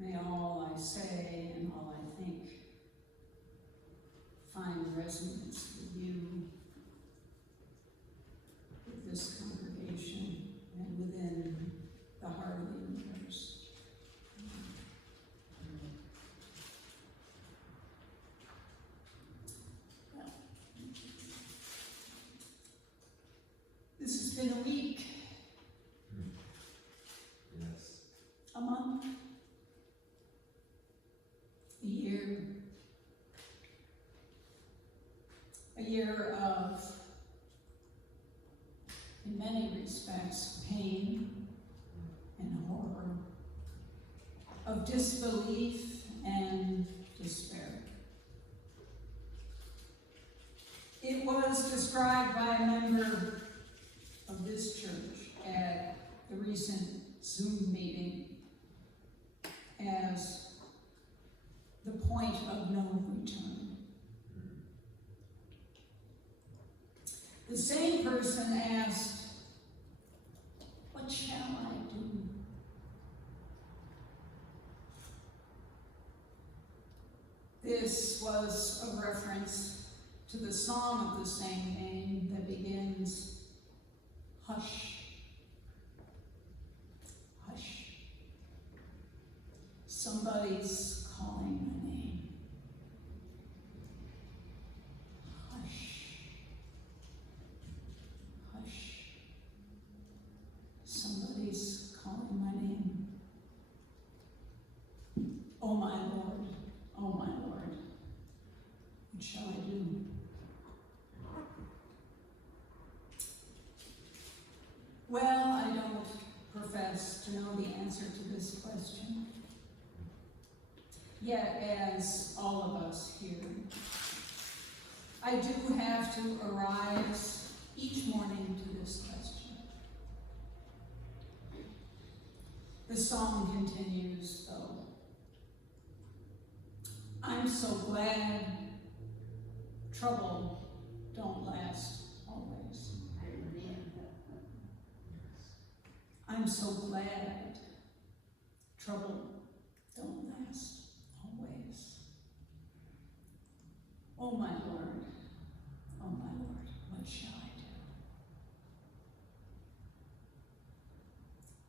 May all I say and all I think find resonance with you, with this congregation, and within the heart of the universe. Well, this has been a week, Yes. a month, a year of, in many respects, pain and horror, of disbelief and despair. It was described by a member of this church at the recent Zoom meeting as the point of no return. The same person asked, "What shall I do?" This was a reference to the song of the same name that begins, "Hush, hush, somebody's calling my name. Hush, hush, somebody's calling my name. Oh my Lord, oh my Lord, what shall I do?" Well, I don't profess to know the answer to this question. Yet, as all of us here, I do have to arise each morning to this question. The song continues, though. I'm so glad trouble don't last always. I'm so glad trouble don't last always. Oh my Lord, what shall I do?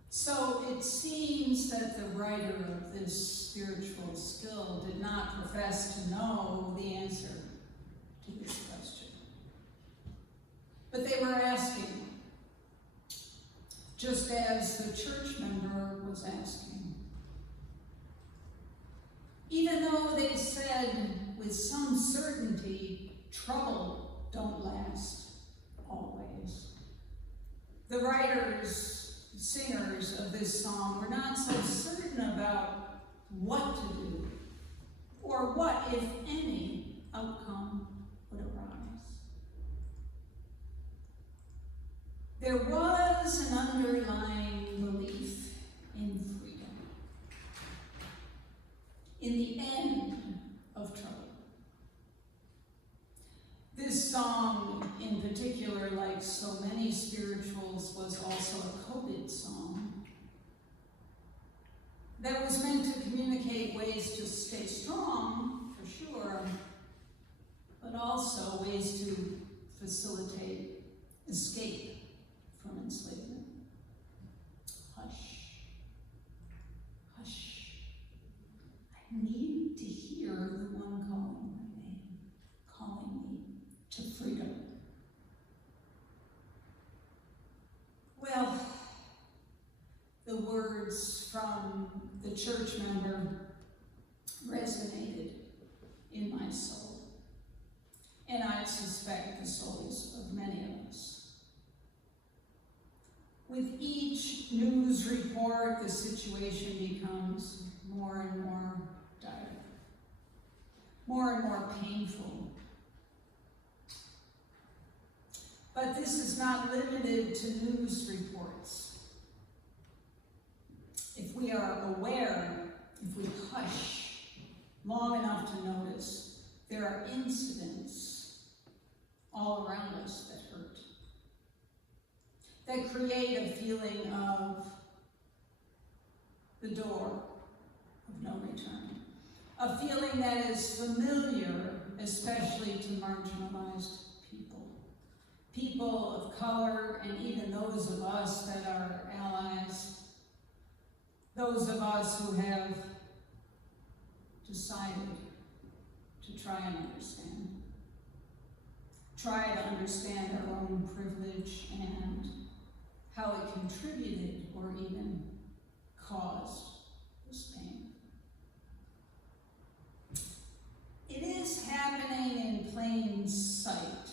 So it seems that the writer of this spiritual skill did not profess to know the answer to this question. But they were asking, just as the church member was asking. Even though they said with some certainty, trouble don't last always. The writers, singers of this song were not so certain about what to do or what, if any, outcome would arise. There was an underlying belief in freedom, in the end of trouble. This song, in particular, like so many spirituals, was also a COVID song that was meant to communicate ways to stay strong, for sure, but also ways to facilitate escape from enslavement. Hush, hush, I need to hear the one calling my name, calling me to freedom. Well, the words from the church member resonated in my soul, and I suspect the souls of many of us. With each news report, the situation becomes more and more dire, more and more painful. But this is not limited to news reports. If we are aware, if we hush long enough to notice, there are incidents all around us that hurt, that create a feeling of the door of a feeling that is familiar, especially to marginalized people. People of color, and even those of us that are allies, those of us who have decided to try and understand. Try to understand our own privilege and how it contributed or even caused this pain. It is happening in plain sight.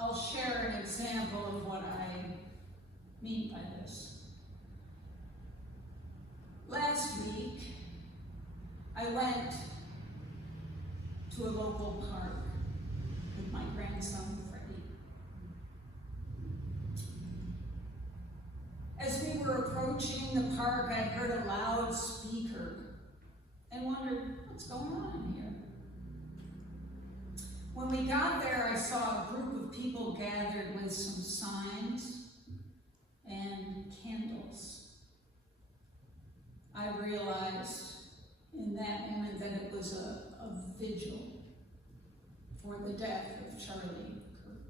I'll share an example of what I mean by this. Last week, I went to a local park with my grandson, Freddie. As we were approaching the park, I heard a loudspeaker and wondered, what's going on here? When we got there, I saw a group of people gathered with some signs and candles. I realized in that moment that it was a vigil for the death of Charlie Kirk.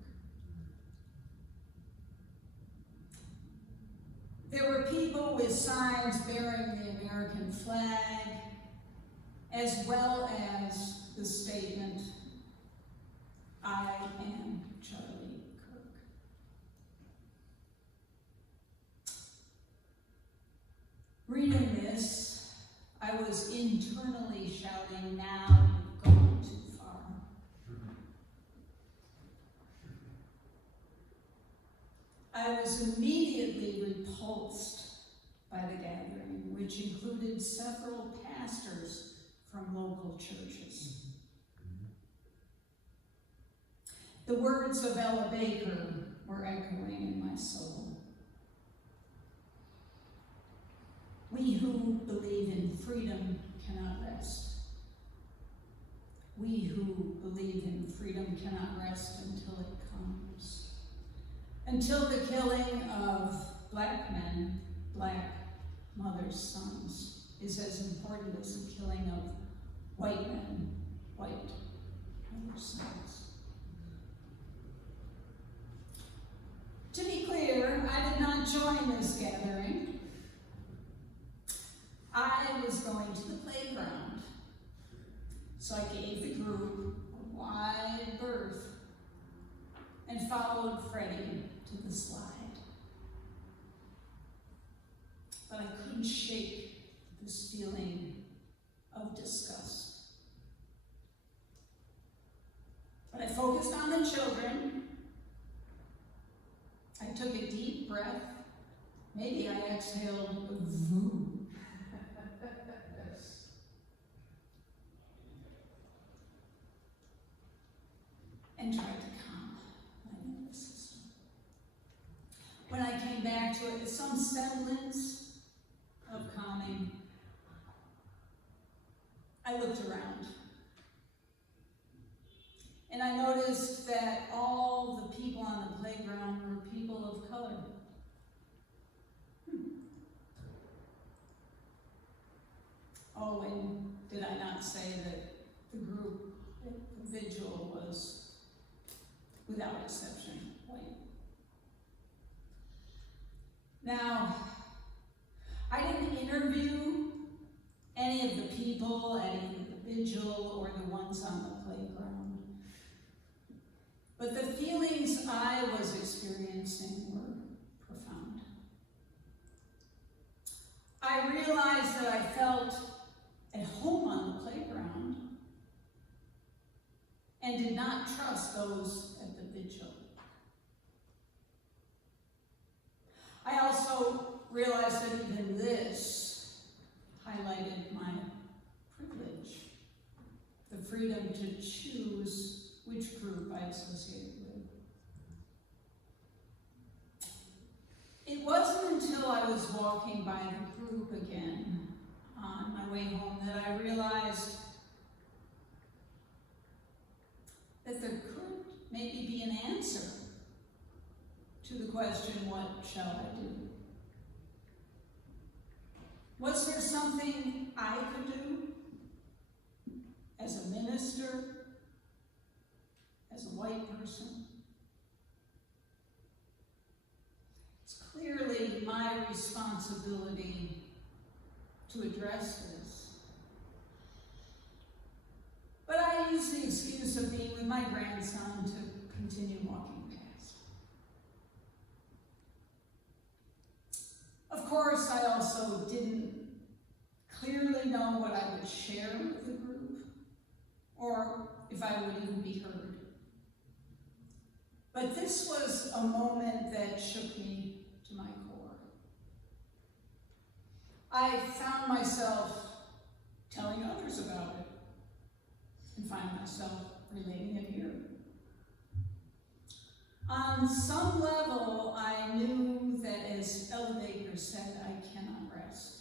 There were people with signs bearing the American flag, as well as the statement, I am Charlie Kirk. Reading this, I was internally shouting, now you've gone too far. I was immediately repulsed by the gathering, which included several pastors from local churches. The words of Ella Baker were echoing in my soul. We who believe in freedom cannot rest. We who believe in freedom cannot rest until it comes. Until the killing of black men, black mothers' sons is as important as the killing of white men, white mothers' sons. To be clear, I did not join this gathering. I was going to the playground, so I gave the group a wide berth and followed Freddie to the slide. But I couldn't shake this feeling of disgust. But I focused on the children. I took a deep breath. Maybe I exhaled a voo. And tried to calm my nervous system. When I came back to it, some semblance of calming, I looked around. And I noticed that all the people on the playground were people of color. Oh, and did I not say that the group, the vigil was, without exception, white? Now, I didn't interview any of the people at either the vigil or the ones on the playground. But the feelings I was experiencing were profound. I realized that I felt at home on the playground and did not trust those at the vigil. I also realized that even this highlighted my privilege, the freedom to choose which group I associated with. It wasn't until I was walking by the group again on my way home that I realized that there could maybe be an answer to the question, what shall I do? Was there something I could do as a minister, as a white person. It's clearly my responsibility to address this. But I use the excuse of being with my grandson to continue walking past. Of course, I also didn't clearly know what I would share with the group, or if I would even be heard. But this was a moment that shook me to my core. I found myself telling others about it, and find myself relating it here. On some level, I knew that, as Ella Baker said, I cannot rest.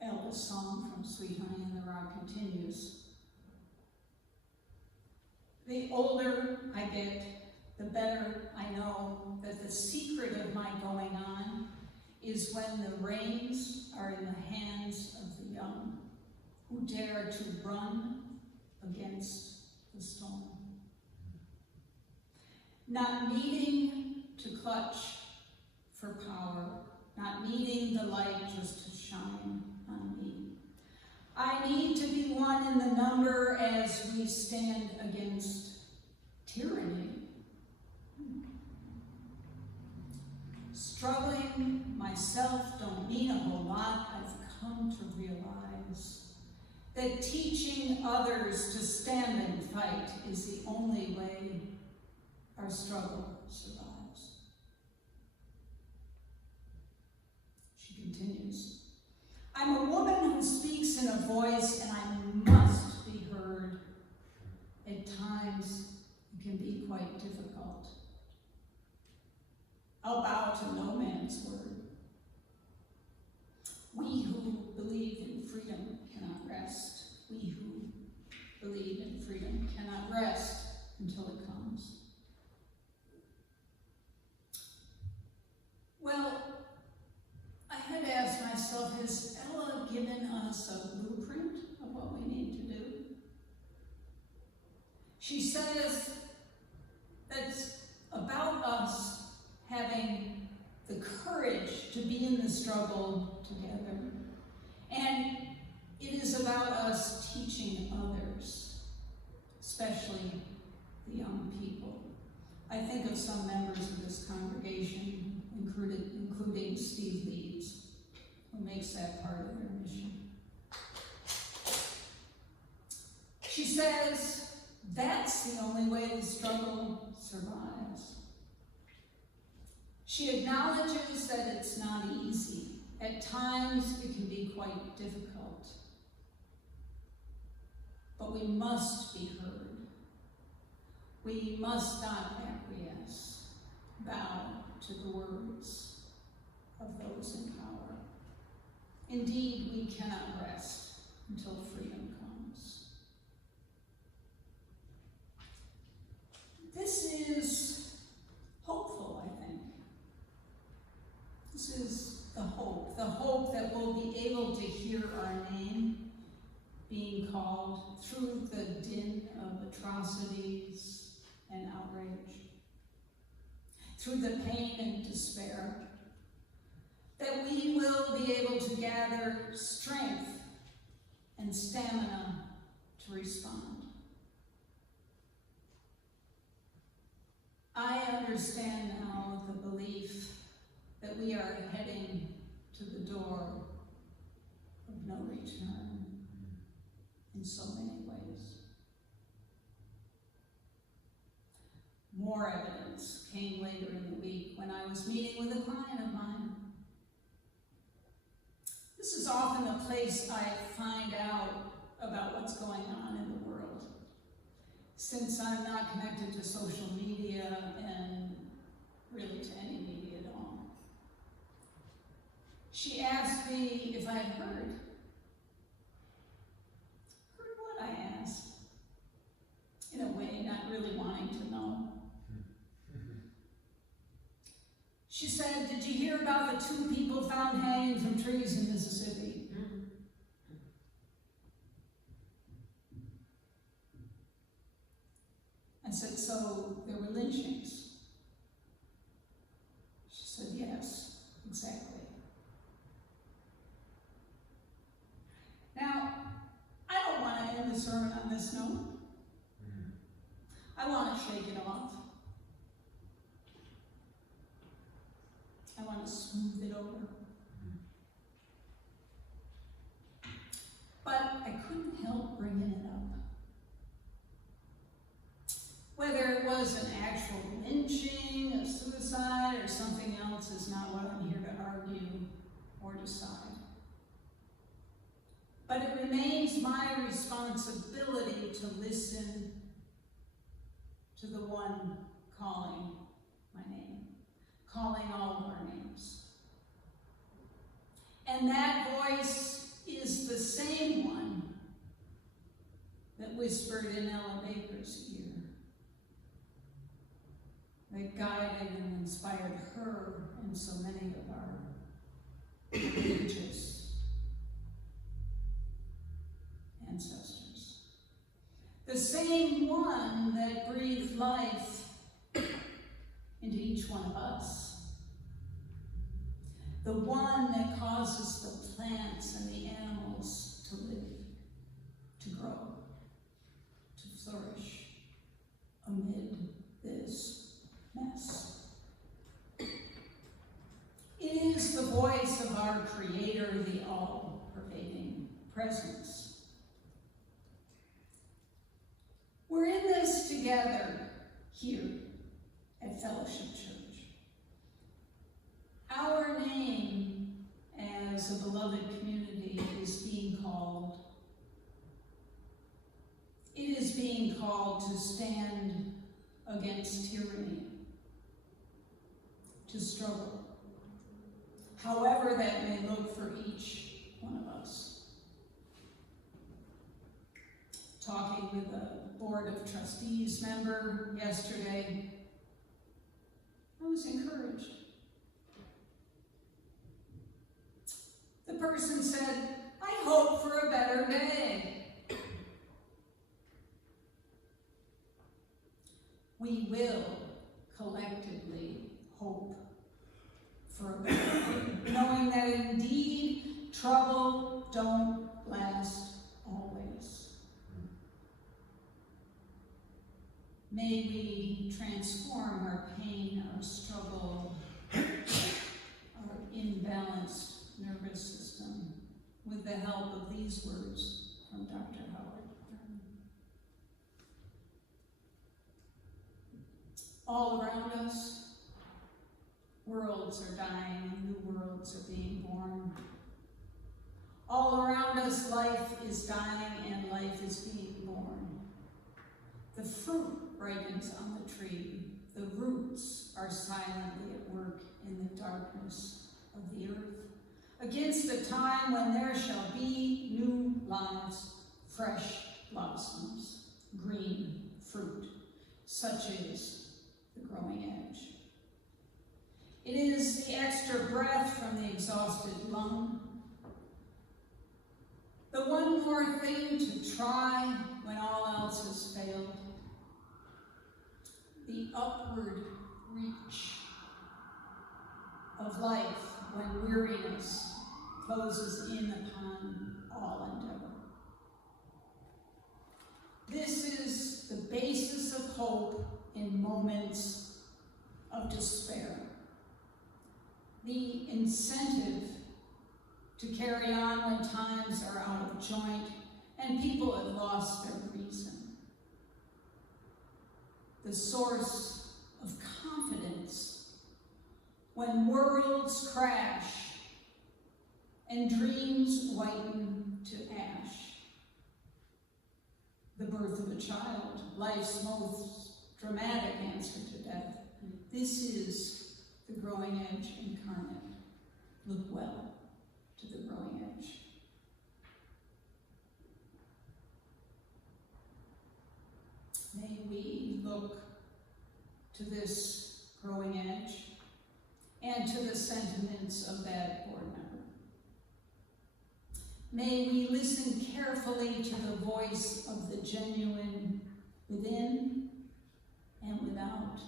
Ella's song from Sweet Honey in the Rock continues. The older I get, the better I know that the secret of my going on is when the reins are in the hands of the young, who dare to run against the storm. Not needing to clutch for power, not needing the light just to shine on me. I need to be one in the number as we stand against tyranny. Struggling myself don't mean a whole lot. I've come to realize that teaching others to stand and fight is the only way our struggle survives. She continues, I'm a woman who speaks in a voice, and I must be heard. At times, it can be quite difficult. I'll bow to no man's word. We who believe in freedom cannot rest. We who believe in freedom cannot rest until it comes. Well, I had to ask myself, has Ella given us a blueprint of what we need to do? She says that's about us having the courage to be in the struggle together. And it is about us teaching others, especially the young people. I think of some members of this congregation, including Steve Leeds, who makes that part of their mission. She says, that's the only way the struggle survives. She acknowledges that it's not easy. At times, it can be quite difficult. But we must be heard. We must not acquiesce, bow to the words of those in power. Indeed, we cannot rest until freedom comes. This is hopeful, I think. This is the hope that we'll be able to hear our name being called through the din of atrocities and outrage, through the pain and despair, that we will be able to gather strength and stamina to respond. I understand now the belief that we are heading to the door of no return in so many ways. More evidence came later in the week when I was meeting with a client of mine. This is often a place I find out about what's going on in the world, since I'm not connected to social media and really to any media at all. She asked me if I had heard. Heard what, I asked, in a way not really wanting to know. She said, "Did you hear about the 2 people found hanging from trees in Mississippi?" I said, "So there were lynchings?" She said, "Yes, exactly." Now, I don't want to end the sermon on this note. I want to shake it off. I want to smooth it over. But I couldn't help bringing it up. Whether it was an actual lynching, a suicide, or something else is not what I'm here to argue or decide. But it remains my responsibility to listen to the one calling my name, calling all of our names. And that voice is the same one that whispered in Ella Baker's ear, that guided and inspired her and so many of our religious ancestors. The same one that breathed life into each one of us. The one that causes the plants and the animals to live, to grow, to flourish amid this mess. It is the voice of our Creator, the all-pervading presence. We're in this together here at Fellowship Church. Our name as a beloved community is being called. It is being called to stand against tyranny, to struggle, however that may look for each one of us. Talking with a Board of Trustees member yesterday, I was encouraged. The person said, "I hope for a better day." We will collectively hope for a better day, knowing that indeed trouble don't last always. May we transform our pain, our struggle, our imbalanced nervous system with the help of these words from Dr. Howard. All around us, worlds are dying and new worlds are being born. All around us, life is dying and life is being born. The fruit ripens on the tree. The roots are silently at work in the darkness of the earth. Against a time when there shall be new lives, fresh blossoms, green fruit, such is the growing edge. It is the extra breath from the exhausted lung, the one more thing to try when all else has failed, the upward reach of life when weariness closes in upon all endeavor. This is the basis of hope in moments of despair, the incentive to carry on when times are out of joint and people have lost their reason, the source of confidence when worlds crash and dreams whiten to ash. The birth of a child, life's most dramatic answer to death. This is the growing edge incarnate. Look well to the growing edge. May we look to this growing edge and to the sentiments of that board member. May we listen carefully to the voice of the genuine within and without.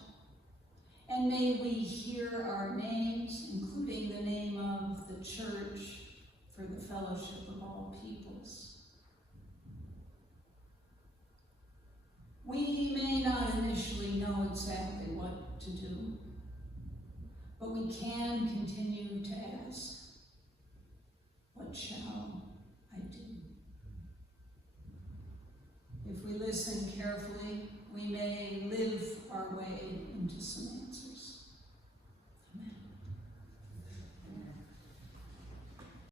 And may we hear our names, including the name of the church for the fellowship of all peoples. We may not initially know exactly what to do, but we can continue to ask, what shall I do? If we listen carefully, we may live our way into